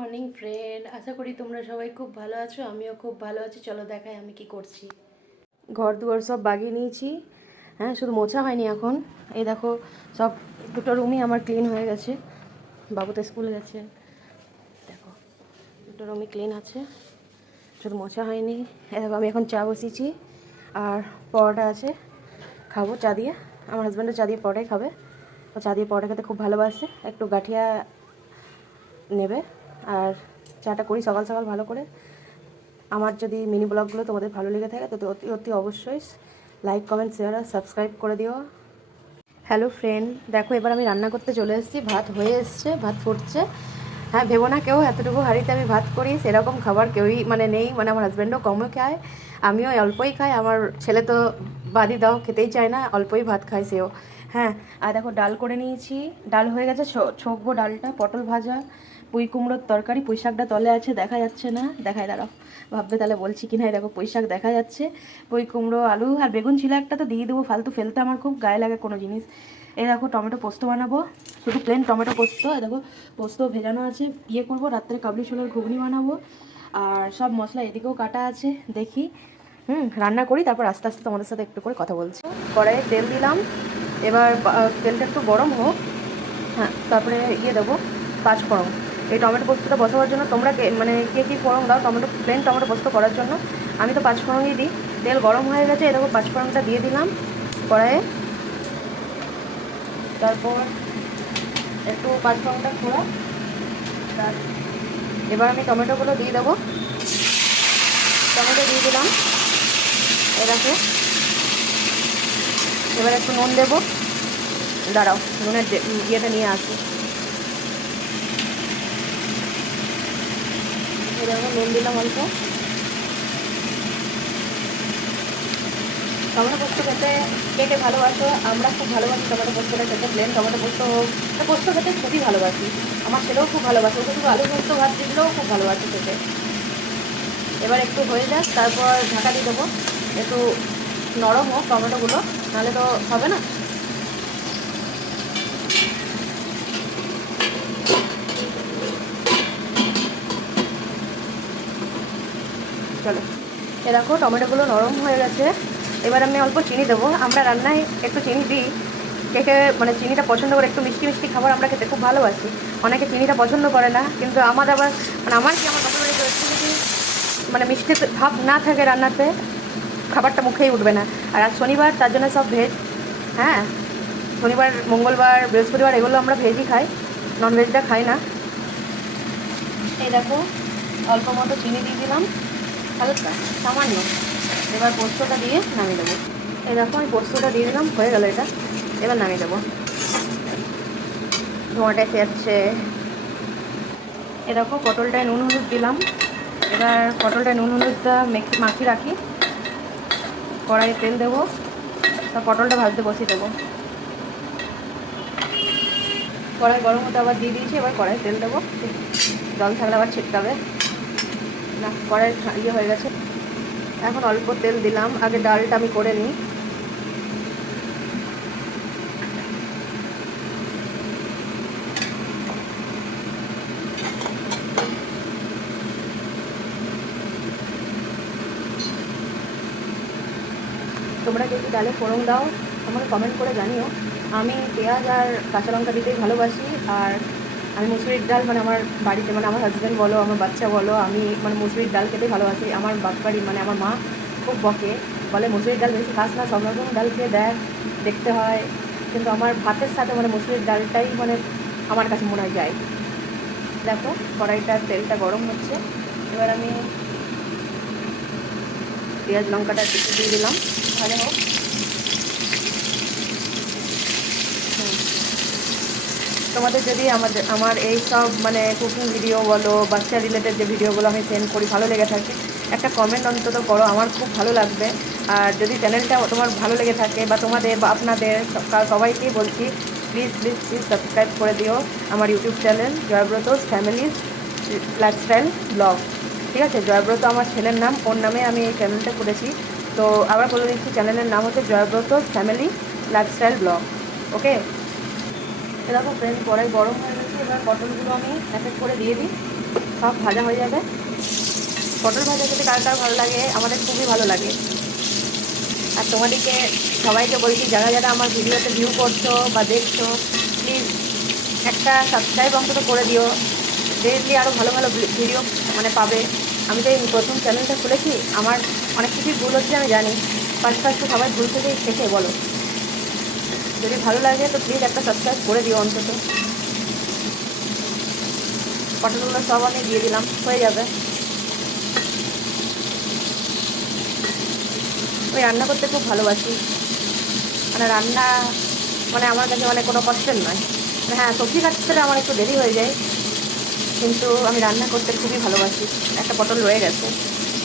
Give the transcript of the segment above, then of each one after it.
Morning friend আশা করি তোমরা সবাই খুব ভালো আছো, আমিও খুব ভালো আছি। চলো দেখাই আমি কি করছি। ঘর দুয়ার সব বাগিয়ে নিয়েছি। হ্যাঁ শুধু মোছা হয়নি এখন। এই দেখো, সব দুটো রুমই আমার ক্লিন হয়ে গেছে। বাবু তো স্কুলে গেছে। দেখো, দুটো রুমই ক্লিন আছে। শুধু মোছা হয়নি। এই দেখো, আমি এখন চা বসিয়েছি। আর পরোটা আছে। খাব চা দিয়ে। আমার হাজব্যান্ডও চা দিয়ে পরোটাই খাবে। ও চা দিয়ে পরোটা খেতে খুব ভালোবাসে। একটু গাঠিয়া নেবে। আর চাটা করি সকাল সকাল ভালো করে। আমার যদি মিনি ব্লগগুলো তোমাদের ভালো লেগে থাকে, তো অতি অতি অবশ্যই লাইক কমেন্ট শেয়ার আর সাবস্ক্রাইব করে দিও। হ্যালো ফ্রেন্ড দেখো এবার আমি রান্না করতে চলে এসেছি, ভাত হয়ে এসছে, ভাত ফুটছে। হ্যাঁ ভেবো না কেউ, এতটুকু হাঁড়িতে আমি ভাত করি, সেরকম খাবার কেউই মানে নেই মানে আমার হাজব্যান্ডও কমও খায়, আমিও অল্পই খাই, আমার ছেলে তো বাদি দাও, খেতেই চায় না, অল্পই ভাত খায় সেও। হ্যাঁ আর দেখো ডাল করে নিয়েছি, ডাল হয়ে গেছে ছকবো ডালটা, পটল ভাজা পুঁই কুমড়োর তরকারি, পুঁই শাকটা তলে আছে, দেখা যাচ্ছে না। দেখায় দাঁড়াও। ভাববে তাহলে বলছি কি না দেখো, পুঁই শাক দেখা যাচ্ছে। পুঁই কুমড়ো, আলু আর বেগুন ছিল একটা তো দিয়ে দেবো, ফালতু ফেলতে আমার খুব গায়ে লাগে কোনো জিনিস। এই দেখো, টমেটো পোস্ত বানাবো। শুধু প্লেন টমেটো পোস্ত, এই দেখো, পোস্ত ভেজানো আছে। ইয়ে করব, রাত্রে কাবলি ছোলার ঘুগনি বানাবো। আর সব মশলা এদিকেও কাটা আছে, দেখি। হুম, রান্না করি, তারপর আস্তে আস্তে তোমাদের সাথে একটু করে কথা বলছি। কড়াইয়ে তেল দিলাম। এবার তেলটা একটু গরম হোক। হ্যাঁ তারপরে ইয়ে দেবো পাঁচ পাঁচফোড়ন। এই টমেটো পোস্তটা বসাবার জন্য তোমরা মানে কে কী ফোড়ন দাও, টমেটো প্লেন টমেটো পোস্ত করার জন্য। আমি তো পাঁচফোড়নই দিই। তেল গরম হয়ে গেছে এরকম পাঁচফোড়নটা দিয়ে দিলাম কড়াইয়ে। তারপর একটু পাঁচফোড়নটা খোলা তার এবার আমি টমেটোগুলো দিয়ে দেবো। টমেটো দিয়ে দিলাম। এ দেখো। এবার একটু নুন দেবো। দাঁড়াও, নুনের ইয়েটা নিয়ে আসি। নুন দিলাম অল্প। টমেটো পোস্ত খেতে কে কে ভালোবাসো, আমরা খুব ভালোবাসি টমেটো পোস্তটা খেতে। প্লেন টমেটো পোস্ত হোক পোস্ত খেতে খুবই ভালোবাসি। আমার ছেলেও খুব ভালোবাসে, ওকে শুধু আলু পোস্ত ভাত দিলেও খুব ভালোবাসে খেতে। এবার একটু হয়ে যাক, তারপর ঢাকা দিয়ে দেবো। একটু নরম হোক টমেটোগুলো, নাহলে তো হবে না। চলো। এ দেখো, টমেটোগুলো নরম হয়ে গেছে। এবার আমি অল্প চিনি দেবো। আমরা রান্নায় একটু চিনি দিই। কে কে মানে চিনিটা পছন্দ করে একটু মিষ্টি মিষ্টি খাবার আমরা খেতে খুব ভালোবাসি। অনেকে চিনিটা পছন্দ করে না, কিন্তু আমার আবার মানে আমার কি আমার পছন্দ একটু একটু যদি মানে মিষ্টি ভাব না থাকে রান্নাতে, খাবারটা মুখেই উঠবে না। আর আজ শনিবার, তার জন্য সব ভেজ হ্যাঁ শনিবার, মঙ্গলবার, বৃহস্পতিবার এগুলো আমরা ভেজই খাই। নন ভেজটা খাই না। এই দেখো, অল্প মতো চিনি দিয়ে দিলাম। হালকা সামান্য। এবার পোস্তটা দিয়ে নামিয়ে দেবো। এই দেখো, আমি পোস্তটা দিয়ে দিলাম, হয়ে গেল এটা। এবার নামিয়ে দেবো। ধোঁয়াটা ফেরছে এ দেখো, পটলটায় নুন হলুদ দিলাম। এবার পটলটায় নুন হলুদটা মেখে মাখিয়ে রাখি। কড়াইয়ে তেল দেবো। তা পটলটা ভাজতে বসিয়ে দেবো। কড়াই গরম হতে আবার দিয়ে দিয়েছি, এবার কড়াই তেল দেবো। জল থাকলে আবার ছিটকাবে না, কড়াই ইয়ে হয়ে গেছে। এখন অল্প তেল দিলাম, আগে ডালটা আমি করে নিই। তোমরা যদি ডালে ফোড়ন দাও, আমাকে কমেন্ট করে জানিও। আমি পেঁয়াজ আর কাঁচা লঙ্কা দিতেই ভালোবাসি, আর আমি মুসুরির ডাল মানে আমার বাড়িতে মানে আমার হাজব্যান্ড বলো, আমার বাচ্চা বলো, আমি মানে মুসুরির ডাল খেতে ভালোবাসি। আমার বাপ বাড়ি মানে আমার মা খুব বকে, বলে মুসুরির ডাল বেশি খাস না, সব রকম ডাল খেয়ে দেখ, দেখতে হয়। কিন্তু আমার ভাতের সাথে মানে মুসুরির ডালটাই মানে আমার কাছে মনে হয় যায়। দেখো কড়াইটার তেলটা গরম হচ্ছে। এবার আমি পেঁয়াজ, লঙ্কাটা দিয়ে দিলাম। ভালো হোক। তোমাদের যদি আমাদের, আমার এই সব মানে কুকিং ভিডিও বলো বাচ্চা রিলেটেড যে ভিডিওগুলো আমি সেন্ড করি, ভালো লেগে থাকে, একটা কমেন্ট অন্তত করো, আমার খুব ভালো লাগবে। আর যদি চ্যানেলটা তোমার ভালো লেগে থাকে বা তোমাদের বা আপনাদের, সব- সবাইকেই বলছি প্লিজ প্লিজ প্লিজ সাবস্ক্রাইব করে দিও আমার YouTube channel Joybrata family lifestyle blog ঠিক আছে? জয়ব্রত আমার ছেলের নাম ওর নামে আমি এই চ্যানেলটা করেছি। তো আবার বলে দিচ্ছি চ্যানেলের নাম হচ্ছে Joybrata family lifestyle blog okay এরকম ফ্রেন্ড কড়াই গরম হয়ে গেছে, এবার পটলগুলো আমি এক এক করে দিয়ে দিই। সব ভাজা হয়ে যাবে। পটল ভাজা খেতে কার কার ভালো লাগে? আমাদের খুবই ভালো লাগে। আর তোমাদেরকে সবাইকে বলছি, যারা যারা আমার ভিডিওতে ভিউ করছ বা দেখছ প্লিজ একটা সাবস্ক্রাইব অন্তত করে দিও। ডেইলি আরও ভালো ভালো ভিডিও মানে পাবে। আমি তো এই প্রথম চ্যানেলটা খুলেছি। আমার অনেক কিছুই ভুল হচ্ছে, আমি জানি। ফার্স্ট ফার্স্টে সবাই ভুল থেকেই শেখে, বলো। যদি ভালো লাগে তো প্লিজ একটা সাবস্ক্রাইব করে দিও অন্তত। পটলগুলো সব আমি দিয়ে দিলাম, হয়ে যাবে। আমি রান্না করতে খুব ভালোবাসি। মানে রান্না মানে আমার কাছে মানে কোনো কষ্টের নয়। মানে হ্যাঁ সবজি কাটতে আমার একটু দেরি হয়ে যায়, কিন্তু আমি রান্না করতে খুবই ভালোবাসি। একটা পটল রয়ে গেছে।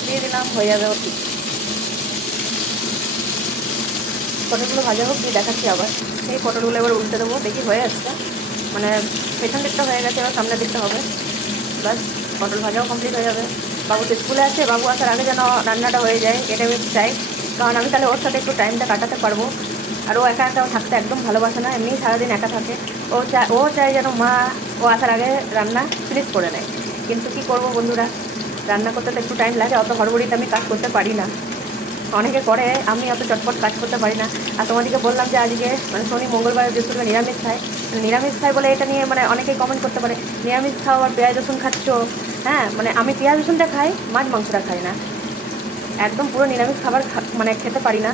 দিয়ে দিলাম, হয়ে যাবে। ওটি পটলগুলো ভাজা হোক, দিয়ে দেখাচ্ছি আবার। এই পটলগুলো এবার উল্টে দেবো, দেখি হয়ে আসছে। মানে পেছন দিকটা হয়ে গেছে, এবার সামনের দিকটা হবে। বাস পটল ভাজাও কমপ্লিট হয়ে যাবে। বাবু তো স্কুলে আছে, বাবু আসার আগে যেন রান্নাটা হয়ে যায়, এটা আমি চাই। কারণ আমি তাহলে ওর সাথে একটু টাইমটা কাটাতে পারব। আর ও একা একাও থাকতে একদম ভালোবাসে না এমনি সারাদিন একা থাকে। ও চায় ও চায় যেন মা ও আসার আগে রান্না ফিনিশ করে নেয়। কিন্তু কি করব বন্ধুরা? রান্না করতে তো একটু টাইম লাগে, অত হড়বড়িতে আমি কাজ করতে পারি না। অনেকে করে আমি অত চটপট কাজ করতে পারি না। আর তোমাদেরকে বললাম যে আজকে মানে শনি মঙ্গলবার বৃহস্পতিবার নিরামিষ খায়। নিরামিষ খায় বলে এটা নিয়ে মানে অনেকেই কমেন্ট করতে পারে, নিরামিষ খাও আর পেঁয়াজ, রসুন খাচ্ছ? হ্যাঁ মানে আমি পেঁয়াজ, রসুনটা খাই, মাছ, মাংসটা খাই না। একদম পুরো নিরামিষ খাবার মানে খেতে পারি না।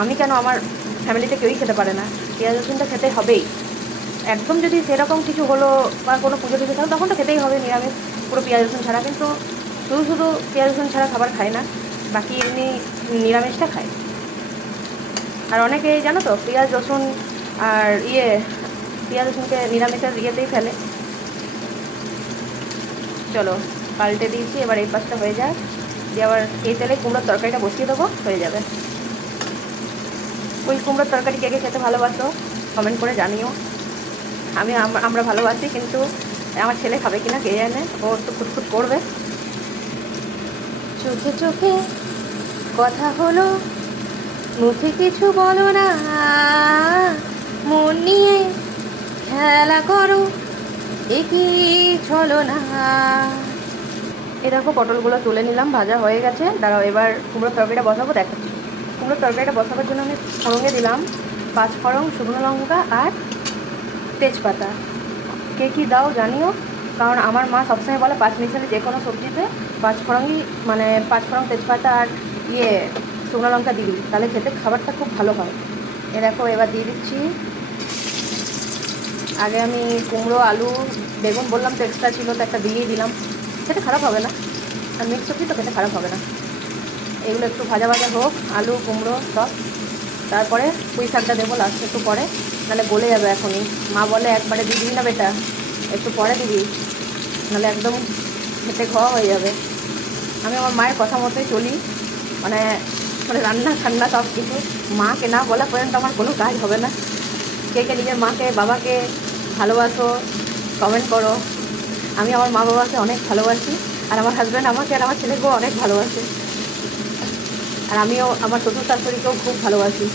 আমি কেন আমার ফ্যামিলিতে কেউই খেতে পারে না? পেঁয়াজ, রসুনটা খেতে হবেই। একদম যদি সেরকম কিছু হলো বা কোনো পুজো টুজো থাকল, তখন তো খেতেই হবে নিরামিষ, পুরো পেঁয়াজ, রসুন ছাড়া। কিন্তু শুধু শুধু পেঁয়াজ, রসুন ছাড়া খাবার খায় না। বাকি এমনি নিরামিষটা খায়। আর অনেকে জানো তো, পেঁয়াজ, রসুন আর ইয়ে পেঁয়াজ, রসুনকে নিরামিষের ইয়েতেই ফেলে। চলো, পাল্টে দিয়েছি, এবার এই পাশটা হয়ে যায় দিয়ে আবার এই তেলে কুমড়োর তরকারিটা বসিয়ে দেবো, হয়ে যাবে। ওই কুমড়োর তরকারি কে কে খেতে ভালোবাসো কমেন্ট করে জানিও। আমি, আমরা ভালোবাসি, কিন্তু আমার ছেলে খাবে কিনা কে জানে, ও একটু খুটখুট করবে। চোখে চোখে কথা হলো, মুখে কিছু বলো না। মন নিয়ে খেলা করো একই চলো না। এ দেখো, পটলগুলো তুলে নিলাম, ভাজা হয়ে গেছে। দাঁড়াও, এবার কুমড়োর তরকারিটা বসাবো দেখাচ্ছি কুমড়োর তরকারিটা বসাবার জন্য আমি ফড়ঙে দিলাম পাঁচ ফড়ং শুকনো লঙ্কা আর তেজপাতা। কে কী দাও জানিও, কারণ আমার মা সবসময় বলে পাঁচ মিশালে যে কোনো সবজিতে পাঁচ ফড়ংই মানে পাঁচ ফড়ং তেজপাতা আর ইয়ে শুকনো লঙ্কা দিবি, তাহলে খেতে খাবারটা খুব ভালো হয়। এ দেখো, এবার দিয়ে দিচ্ছি। আগে আমি কুমড়ো, আলু, বেগুন, বললাম তো এক্সট্রা ছিল, তো একটা দিয়েই দিলাম। খেতে খারাপ হবে না। আর মিক্স সবজি তো খেতে খারাপ হবে না। এগুলো একটু ভাজা ভাজা হোক, আলু, কুমড়ো, সব। তারপরে পুঁই শাকটা দেবো লাস্টে একটু পরে, নাহলে গলে যাবে এখনই। মা বলে একবারে দিয়ে দিবি না বেটা, একটু পরে দিবি। নাহলে একদম খেতে খাওয়া হয়ে যাবে। আমি আমার মায়ের কথা মতোই চলি। মানে মানে রান্না ঠান্না সব কিছু। মাকে না বলা পর্যন্ত আমার কোনো কাজ হবে না। কে কে নিজের মাকে, বাবাকে ভালোবাসো কমেন্ট করো। আমি আমার মা বাবাকে অনেক ভালোবাসি। আর আমার হাজব্যান্ড আমাকে আর আমার ছেলেকেও অনেক ভালোবাসে। আর আমিও আমার শ্বশুর শাশুড়িকেও খুব ভালোবাসি।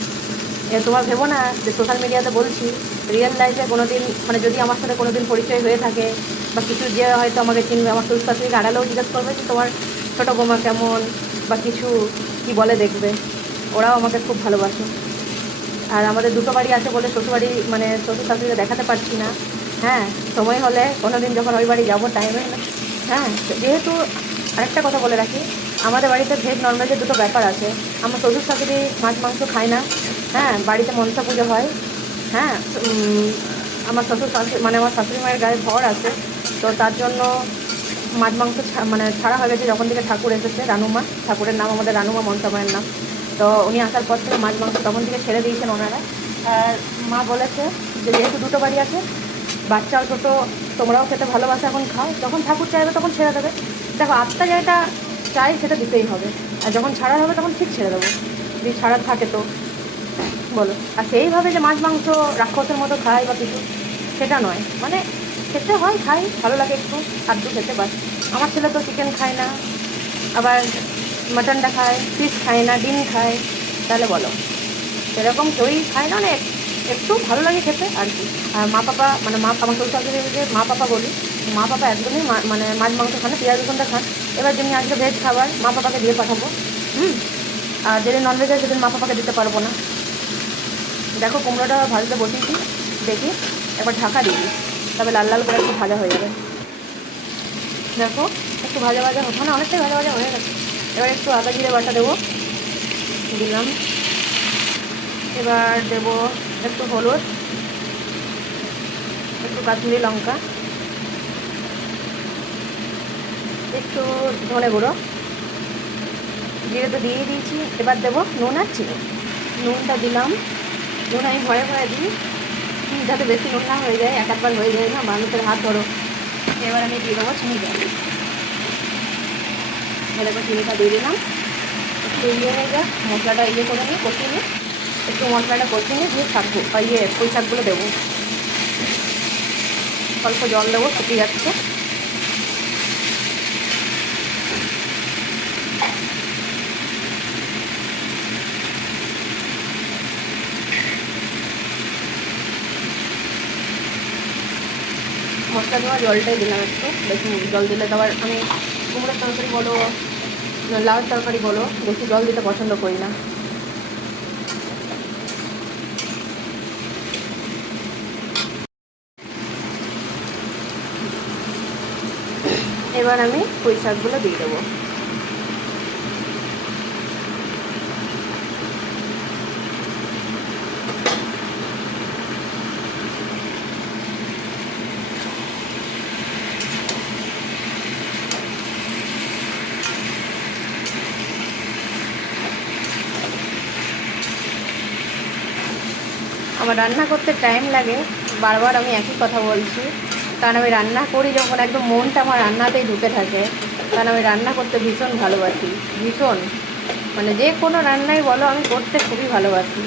তোমার ভেবো না যে সোশ্যাল মিডিয়াতে বলছি রিয়েল লাইফে কোনো দিন মানে যদি আমার সাথে কোনো দিন পরিচয় হয়ে থাকে বা কিছু যে হয়তো আমাকে চিনবে, আমার শ্বশুর শাশুড়িকে আড়ালেও জিজ্ঞেস করবে যে তোমার ছোটো বোমা কেমন? বা কিছু কি বলে দেখবে, ওরাও আমাকে খুব ভালোবাসে। আর আমাদের দুটো বাড়ি আছে বলে শ্বশুরবাড়ি মানে শ্বশুর শাশুড়িকে দেখাতে পারছি না। হ্যাঁ সময় হলে কোনো দিন যখন ওই বাড়ি যাব টাইম টাইমে হ্যাঁ যেহেতু আরেকটা কথা বলে রাখি, আমাদের বাড়িতে ভেজ ননভেজের দুটো ব্যাপার আছে। আমার শ্বশুর শাশুড়ি মাছ, মাংস খায় না। হ্যাঁ বাড়িতে মনসা পুজো হয়। হ্যাঁ আমার শ্বশুর শাশুড়ি মানে আমার শাশুড়ি মায়ের গায়ে ভর আছে। তো তার জন্য মাছ মাংস মানে ছাড়া হয়ে গেছে। যখন থেকে ঠাকুর এসেছে, রানুমা, ঠাকুরের নাম আমাদের রানুমা মনসা মায়ের নাম। তো উনি আসার পর থেকে মাছ মাংস তখন থেকে ছেড়ে দিয়েছেন ওনারা। আর মা বলেছে যে, যেহেতু দুটো বাড়ি আছে বাচ্চাও ছোটো তোমরাও খেতে ভালোবাসো, এখন খাও। যখন ঠাকুর চাইবে, তখন ছেড়ে দেবে। দেখো, আত্মা যেটা চাই সেটা দিতেই হবে। আর যখন ছাড়া হবে, তখন ঠিক ছেড়ে দেবো। যদি ছাড়া থাকে তো, বলো। আর সেইভাবে যে মাছ মাংস রাক্ষসের মতো খাই বা কিছু, সেটা নয়। মানে খেতে হয়, খাই, ভালো লাগে একটু আধটু খেতে বাস আমার ছেলে তো চিকেন খায় না, আবার মাটনটা খায় ফিশ খায় না, ডিম খায়, তাহলে বলো। সেরকম কেউই খায় না অনেক একটু ভালো লাগে খেতে আর কি। আর মা পাপা মানে মা আমার শ্বশুর শাশুড়িকে মা পাপা বলি, মা পাপা একদমই মানে মাছ, মাংস খান পেঁয়াজ, রসুনটা খান। এবার যেমনি আজকে ভেজ খাবার, মা পাপাকে দিয়ে পাঠাবো, হুম? আর যেদিন ননভেজ আছে সেদিন মা পাপাকে দিতে পারব না। দেখো কুমড়োটা ভাজতে বসিয়েছি, দেখি একবার ঢাকা দিই। তবে লাল লাল করে একটু ভাজা হয়ে যাবে। দেখো, একটু ভাজা ভাজা মানে অনেকটাই ভাজা ভাজা হয়ে গেছে। এবার একটু আদা জিরে বাটা দেবো। দিলাম। এবার দেবো একটু হলুদ, একটু কাশ্মীরি লঙ্কা, একটু ধনে গুঁড়ো। জিরে তো দিয়ে দিয়েছি। এবার দেবো নুন আর চিনি। নুনটা দিলাম। নুন আমি ভয়ে ভয়ে দিই। যাতে বেশি নুন না হয়ে যায়, এক একবার হয়ে যায় না মানুষের হাত ধরো। এবার আমি দিয়ে দেবো চিনি দেবো এবার চিনিটা দিয়ে দিলাম। একটু ইয়ে হয়ে যাক, মশলাটা ইয়ে করে নিই কষিয়ে নিই। একটু মশলাটা কষিয়ে নিই দিয়ে শাক ইয়ে পুঁই শাকগুলো দেবো। অল্প জল দেবো শুকিয়ে যাচ্ছে। মশলা দেওয়া জলটাই দিলাম একটু। বেশি জল দিলে তো আবার আমি কুমড়োর তরকারি বলো লাউ তরকারি বলো, বেশি জল দিতে পছন্দ করি না। এবার আমি পুঁই শাকগুলো দিয়ে দেবো। আমার রান্না করতে টাইম লাগে, বারবার আমি একই কথা বলছি। কারণ আমি রান্না করি যখন একদম মনটা আমার রান্নাতেই ঢুকে থাকে। কারণ আমি রান্না করতে ভীষণ ভালোবাসি, ভীষণ। মানে যে কোনো রান্নাই বলো, আমি করতে খুবই ভালোবাসি।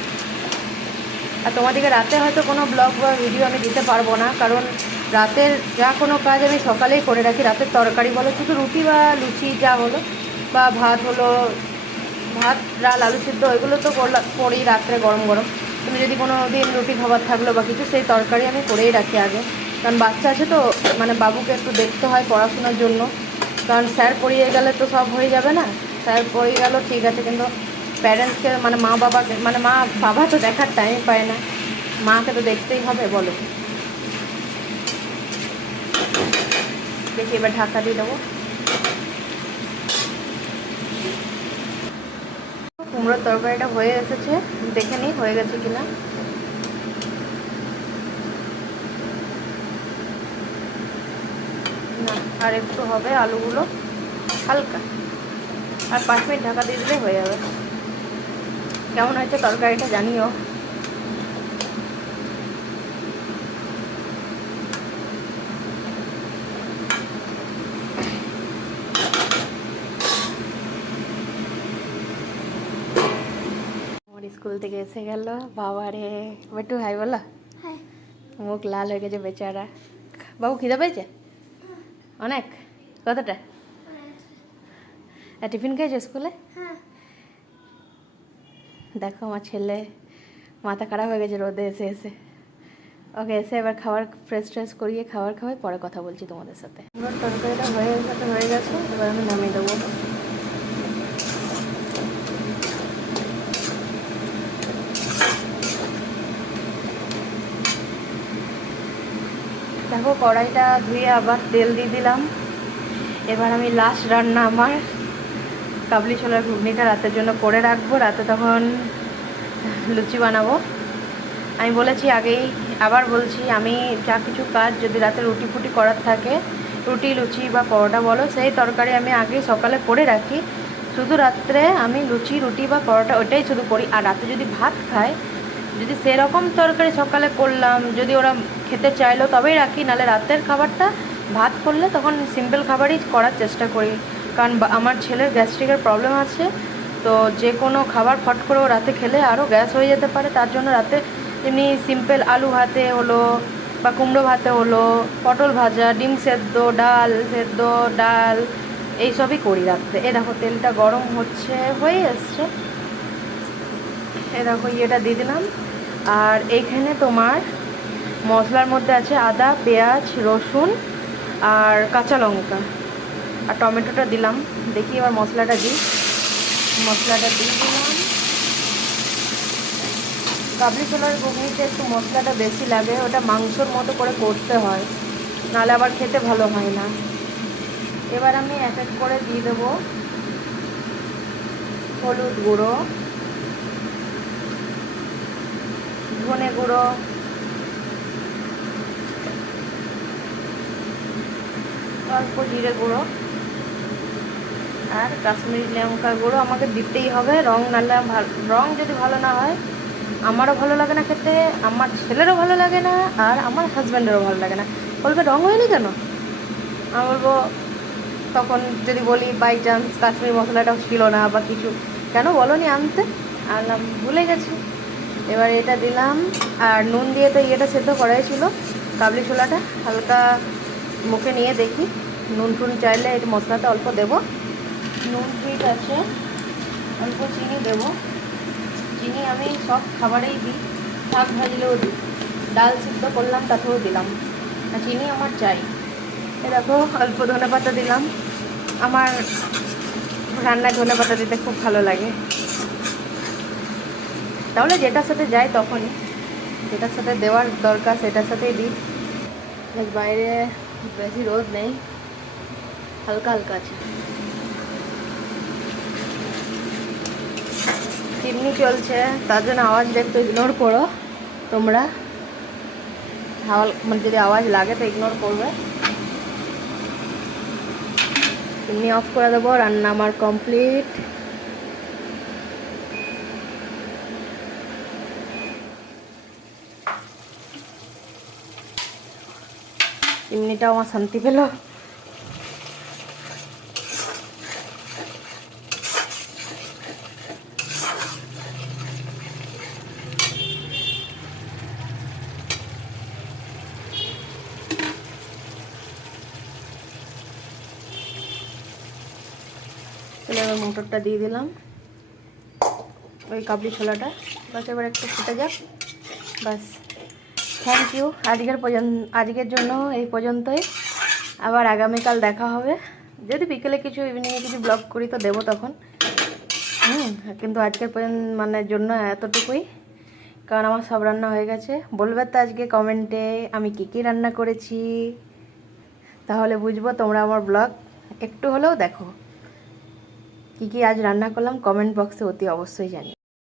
আর তোমাদেরকে রাতে হয়তো কোনো ব্লগ বা ভিডিও আমি দিতে পারব না, কারণ রাতের যা কোনো কাজ আমি সকালেই করে রাখি। রাতের তরকারি বলো, শুধু রুটি বা লুচি যা হলো বা ভাত হলো, ভাত, ডাল, আলু সিদ্ধ এগুলো তো করেই রাত্রে গরম গরম। কিন্তু যদি কোনো দিন রুটি খাবার থাকল বা কিছু, সেই তরকারি আমি করেই রাখি আগে। কারণ বাচ্চা আছে তো মানে বাবুকে একটু দেখতে হয় পড়াশোনার জন্য। কারণ স্যার পড়িয়ে গেলে তো সব হয়ে যাবে না। স্যার পড়িয়ে গেল, ঠিক আছে, কিন্তু প্যারেন্টসকে মানে মা বাবাকে মানে মা, বাবা তো দেখার টাইম পায় না। মাকে তো দেখতেই হবে, বলো। দেখি, এবার ঢাকা দিয়ে দেবো। কুমড়োর তরকারিটা হয়ে এসেছে। দেখে নিই হয়ে গেছে কিনা। না, আর একটু হবে আলুগুলো, হালকা। আর পাঁচ মিনিট ঢাকা দিয়ে দিলে হয়ে যাবে। কেমন হয়েছে তরকারিটা জানিও। স্কুল থেকে এসে গেল। বাবা রে একটু হাই বলো। হ্যাঁ মুখ লাল হয়ে গেছে বেচারা। বাবু খিদে পেয়েছে? অনেক? কতটা? আর টিফিন খেয়েছো স্কুলে? হ্যাঁ। দেখো আমার ছেলে মাথা খারাপ হয়ে গেছে রোদে এসে এসে। ওকে এসে এবার খাবার ফ্রেশ ট্রেশ করিয়ে খাবার খাওয়াই পরে কথা বলছি তোমাদের সাথে। তরকারিটা হয়ে গেছে হয়ে গেছে এবার আমি নামিয়ে দেবো। দেখো, কড়াইটা ধুয়ে আবার তেল দিয়ে দিলাম। এবার আমি লাস্ট রান্না আমার কাবলি ছোলার ঘুগনিটা রাতের জন্য করে রাখব। রাতে তখন লুচি বানাবো। আমি বলেছি আগেই, আবার বলছি, আমি যা কিছু কাজ যদি রাতে রুটি ফুটি করার থাকে, রুটি, লুচি বা পরোটা বলো, সেই তরকারি আমি আগেই সকালে করে রাখি। শুধু রাত্রে আমি লুচি, রুটি বা পরোটা ওটাই শুধু করি। আর রাতে যদি ভাত খায় যদি সেরকম তরকারি সকালে করলাম, যদি ওরা খেতে চাইলো তবেই রাখি নাহলে রাতের খাবারটা ভাত করলে তখন সিম্পল খাবারই করার চেষ্টা করি। কারণ আমার ছেলের গ্যাস্ট্রিকের প্রবলেম আছে, তো যে কোনো খাবার ফট করে রাতে খেলে আরও গ্যাস হয়ে যেতে পারে। তার জন্য রাতে এমনি সিম্পল আলু ভাতে হলো বা কুমড়ো ভাতে হলো, পটল ভাজা, ডিম সেদ্ধ, ডাল সেদ্ধ, ডাল এইসবই করি রাত্রে এ দেখো, তেলটা গরম হচ্ছে, হয়ে এসছে। এ দেখো, ইয়েটা দিয়ে দিলাম। আর এইখানে তোমার মশলার মধ্যে আছে আদা, পেঁয়াজ, রসুন আর কাঁচা লঙ্কা। আর টমেটোটা দিলাম। দেখি এবার মশলাটা দিই। মশলাটা দিয়ে দিলাম। কাবলি ছোলার ঘুগনিতে একটু মশলাটা বেশি লাগে, ওটা মাংসর মতো করে করতে হয়। নাহলে আবার খেতে ভালো হয় না। এবার আমি এক এক করে দিয়ে দেবো হলুদ গুঁড়ো, ধনে গুঁড়ো অল্প জিরে গুঁড়ো আর কাশ্মীরি লঙ্কা গুঁড়ো আমাকে দিতেই হবে। রং ভালো, রং যদি ভালো না হয়, আমারও ভালো লাগে না খেতে, আমার ছেলেরও ভালো লাগে না, আর আমার হাজব্যান্ডেরও ভালো লাগে না। বলবে, রং হয়নি কেন? আমি বলব, তখন যদি বলি বাই চান্স কাশ্মীর মশলাটাও ছিল না বা কিছু। কেন বলো নি আনতে? আনলাম, ভুলে গেছি। এবার এটা দিলাম, আর নুন দিয়ে তো ইয়েটা সেদ্ধ করাই ছিল, কাবলি ছোলাটা, হালকা মুখে নিয়ে দেখি। নুন টুন চাইলে এই মশলাটা অল্প দেবো। নুন ঠিক আছে, অল্প চিনি দেবো। চিনি আমি সব খাবারেই দিই, শাক ভাজলেও দিই। ডাল সিদ্ধ করলাম, তাতেও দিলাম। আর চিনি আমার চাই। এ দেখো, অল্প ধনে পাতা দিলাম। আমার রান্নায় ধনে পাতা দিতে খুব ভালো লাগে। তাহলে যেটার সাথে যায় তখনই। যেটার সাথে দেওয়ার দরকার, সেটার সাথেই দিই। বাইরে বেশি রোদ নেই হালকা হালকা আছে চিমনি চলছে তার জন্য আওয়াজটা একটু ইগনোর করো তোমরা হাওয়া মানে যদি আওয়াজ লাগে তো ইগনোর করবে চিমনি অফ করে দেবো রান্না আমার কমপ্লিট চিমনিটাও আমার শান্তি পেল। মোটরটা দিয়ে দিলাম। ওই কাবলি ছোলাটা। বাস এবার একটু ফুটে যাক। বাস। থ্যাংক ইউ আজকের পর্যন্ত আজকের জন্য এই পর্যন্তই। আবার আগামীকাল দেখা হবে। যদি বিকেলে কিছু ইভিনিংয়ে কিছু ব্লগ করি তো দেবো তখন। হুম, কিন্তু আজকের পর্যন্ত মানে জন্য এতটুকুই। কারণ আমার সব রান্না হয়ে গেছে। বলবে তো আজকে কমেন্টে আমি কী কী রান্না করেছি? তাহলে বুঝব তোমরা আমার ব্লগ একটু হলেও দেখো। কী কী আজ রান্না করলাম কমেন্ট বক্সে অতি অবশ্যই জানি